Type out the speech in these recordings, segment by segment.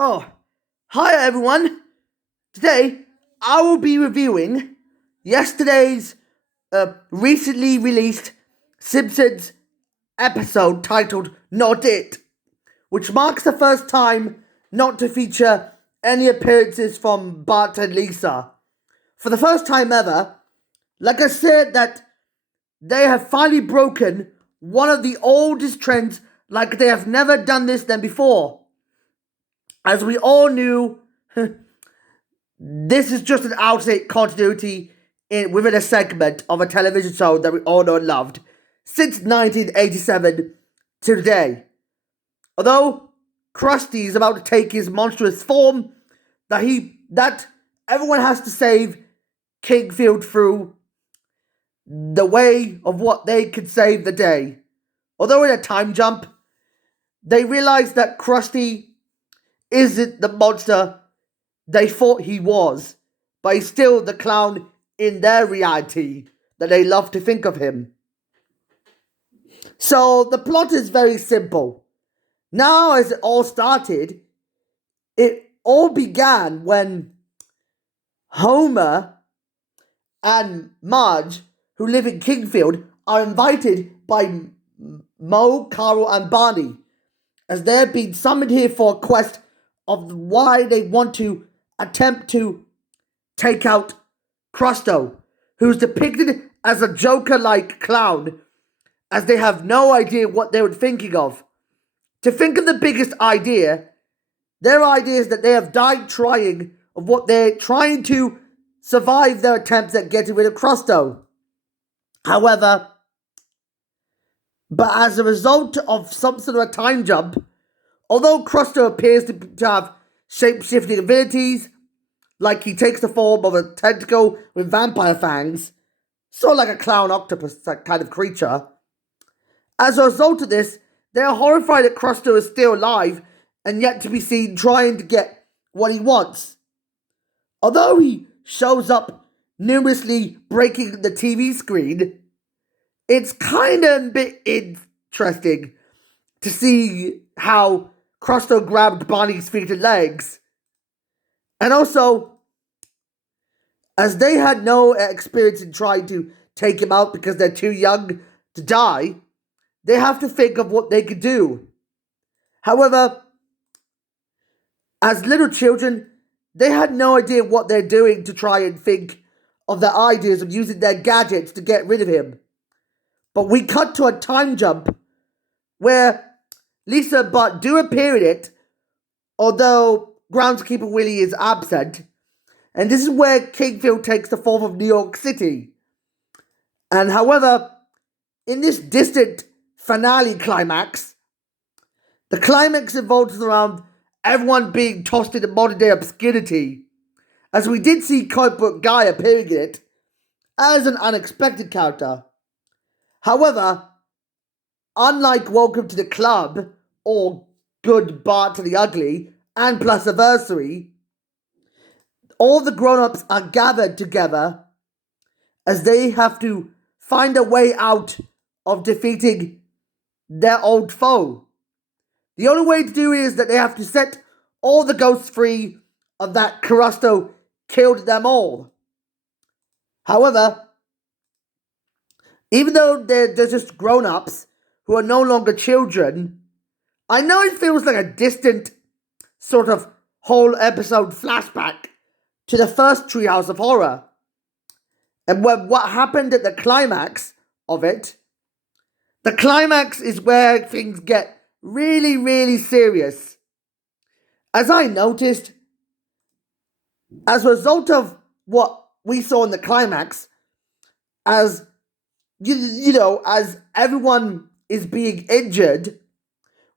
Oh, hi everyone. Today I will be reviewing yesterday's recently released Simpsons episode titled Not It, which marks the first time not to feature any appearances from Bart and Lisa. For the first time ever, like I said, that they have finally broken one of the oldest trends, like they have never done this than before. As we all knew, this is just an outtake continuity within a segment of a television show that we all know and loved since 1987 to today. Although Krusty is about to take his monstrous form, that everyone has to save Kingfield through the way of what they could save the day. Although in a time jump, they realize that Krusty isn't the monster they thought he was, but he's still the clown in their reality that they love to think of him. So the plot is very simple. Now, as it all started, it all began when Homer and Marge, who live in Kingfield, are invited by Moe, Carl, and Barney, as they have been summoned here for a quest of why they want to attempt to take out Crusto, who's depicted as a Joker-like clown, as they have no idea what they were thinking of. To think of the biggest idea, their idea is that they have died trying of what they're trying to survive their attempts at getting rid of Crusto. However, but as a result of some sort of a time jump, although Crusto appears to have shape-shifting abilities, like he takes the form of a tentacle with vampire fangs, sort of like a clown octopus kind of creature. As a result of this, they are horrified that Crusto is still alive and yet to be seen trying to get what he wants. Although he shows up numerously breaking the TV screen, it's kind of a bit interesting to see how Crusto grabbed Barney's feet and legs. And also, as they had no experience in trying to take him out because they're too young to die, they have to think of what they could do. However, as little children, they had no idea what they're doing to try and think of their ideas of using their gadgets to get rid of him. But we cut to a time jump where Lisa and Bart do appear in it, although groundskeeper Willie is absent. And this is where Kingfield takes the form of New York City. And however, in this distant finale climax, the climax revolves around everyone being tossed into modern day obscurity, as we did see comic book Guy appearing in it as an unexpected character. However, unlike Welcome to the Club or Good Bart to the Ugly and Plus Anniversary, all the grown-ups are gathered together as they have to find a way out of defeating their old foe. The only way to do it is that they have to set all the ghosts free of that Crusto killed them all. However, even though they're just grown-ups who are no longer children, I know it feels like a distant sort of whole episode flashback to the first Treehouse of Horror. And what happened at the climax of it, the climax is where things get really, really serious. As I noticed, as a result of what we saw in the climax, as as everyone is being injured,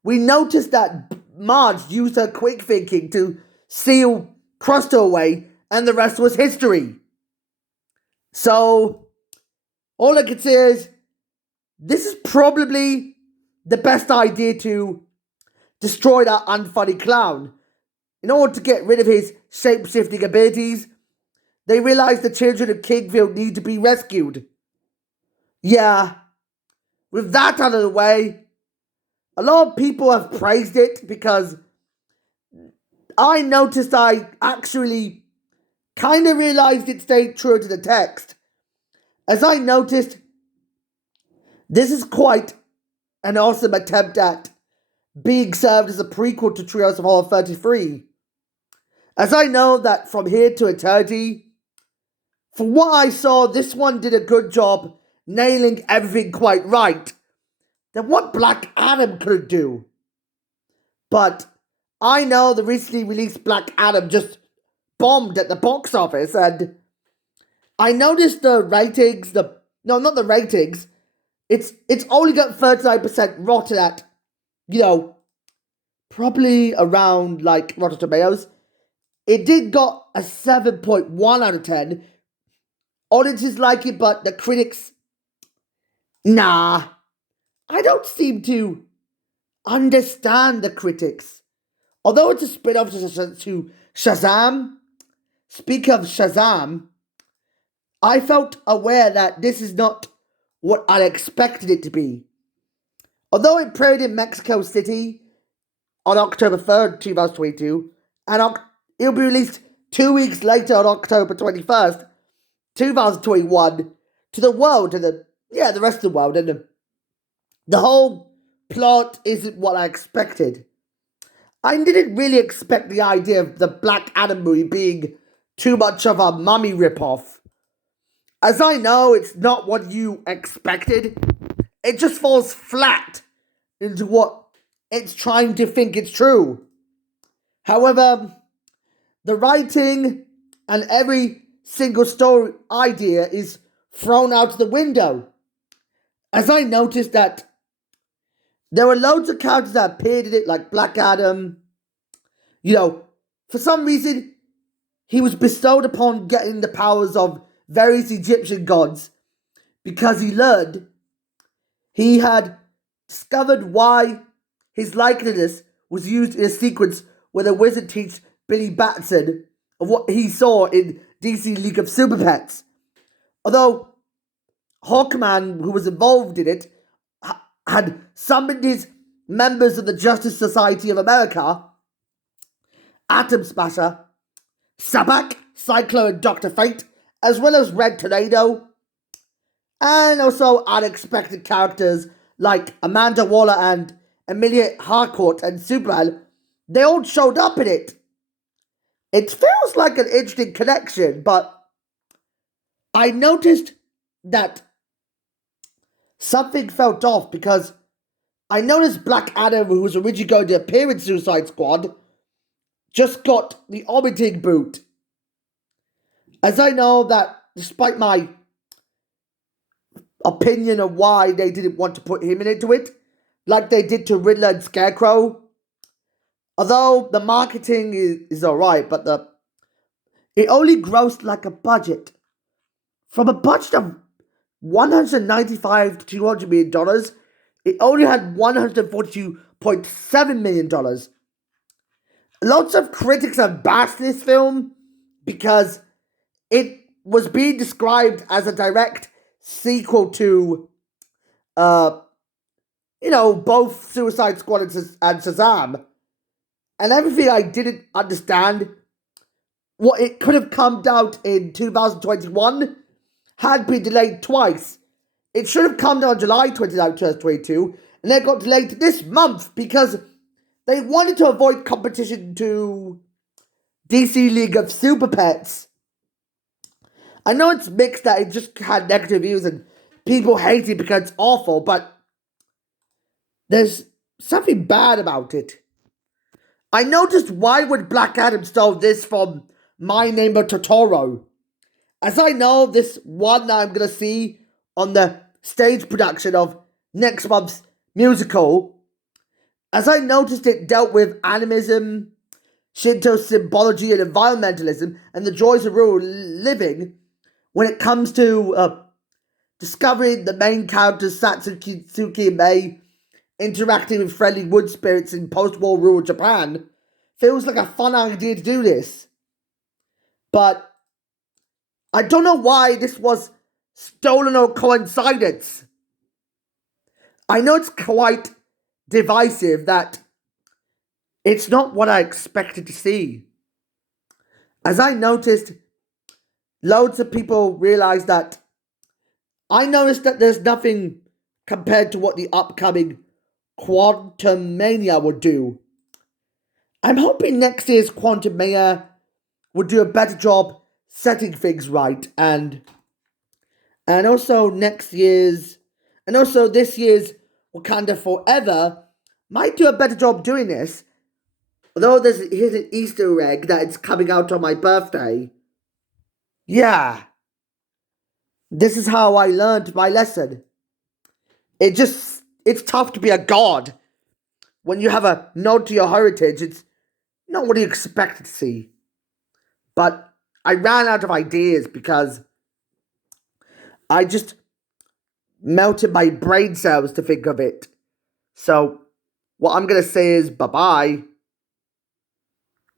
we noticed that Marge used her quick thinking to seal Crusto away, and the rest was history. So, all I can say is, this is probably the best idea to destroy that unfunny clown. In order to get rid of his shape-shifting abilities, they realize the children of Kingfield need to be rescued. Yeah, with that out of the way, a lot of people have praised it because I noticed I actually kind of realized it stayed true to the text. As I noticed, this is quite an awesome attempt at being served as a prequel to Trios of Horror 33. As I know that From Here to Eternity, from what I saw, this one did a good job nailing everything quite right than what Black Adam could do. But I know the recently released Black Adam just bombed at the box office, and I noticed the ratings, not the ratings, it's only got 39% rotten at, probably around like Rotten Tomatoes. It did got a 7.1 out of 10. Audiences like it, but the critics, nah. I don't seem to understand the critics. Although it's a spin-off to Shazam, speak of Shazam, I felt aware that this is not what I expected it to be. Although it premiered in Mexico City on October 3rd, 2022, and it'll be released 2 weeks later on October 21st, 2021, to the world, the rest of the world, and the whole plot isn't what I expected. I didn't really expect the idea of the Black Adam movie being too much of a mummy ripoff. As I know, it's not what you expected. It just falls flat into what it's trying to think it's true. However, the writing and every single story idea is thrown out the window. As I noticed that there were loads of characters that appeared in it, like Black Adam. For some reason, he was bestowed upon getting the powers of various Egyptian gods because he had discovered why his likeness was used in a sequence where the wizard teaches Billy Batson of what he saw in DC League of Super Pets. Although Hawkman, who was involved in it, had summoned his members of the Justice Society of America, Atom Smasher, Sabak, Cyclone, and Dr. Fate, as well as Red Tornado, and also unexpected characters like Amanda Waller and Emilia Harcourt and Superman. They all showed up in it. It feels like an interesting connection, but I noticed that something felt off because I noticed Black Adam, who was originally going to appear in Suicide Squad, just got the Omniting boot. As I know that, despite my opinion of why they didn't want to put him into it, like they did to Riddler and Scarecrow, although the marketing is alright, but it only grossed like a budget. From a budget of $195 to $200 million, it only had $142.7 million. Lots of critics have bashed this film because it was being described as a direct sequel to, both Suicide Squad and Shazam. And everything I didn't understand, what it could have come out in 2021, had been delayed twice. It should have come out on July 29, 2022, and then got delayed this month because they wanted to avoid competition to DC League of Super Pets. I know it's mixed that it just had negative views and people hate it because it's awful, but there's something bad about it. I noticed, why would Black Adam steal this from My Neighbour Totoro? As I know, this one that I'm going to see on the stage production of next month's musical, as I noticed, it dealt with animism, Shinto symbology, and environmentalism, and the joys of rural living when it comes to discovering the main characters, Satsuki and Mei, interacting with friendly wood spirits in post-war rural Japan. Feels like a fun idea to do this. But I don't know why this was stolen or coincidence. I know it's quite divisive that It's not what I expected to see. As I noticed, loads of people realize that I noticed that there's nothing compared to what the upcoming Quantum Mania would do. I'm hoping next year's Quantum Mania will do a better job setting things right, and also this year's Wakanda Forever might do a better job doing this. Although here's an Easter egg that it's coming out on my birthday. Yeah, this is how I learned my lesson. It's tough to be a god when you have a nod to your heritage. It's not what you expect to see. But I ran out of ideas because I just melted my brain cells to think of it. So, what I'm going to say is bye bye.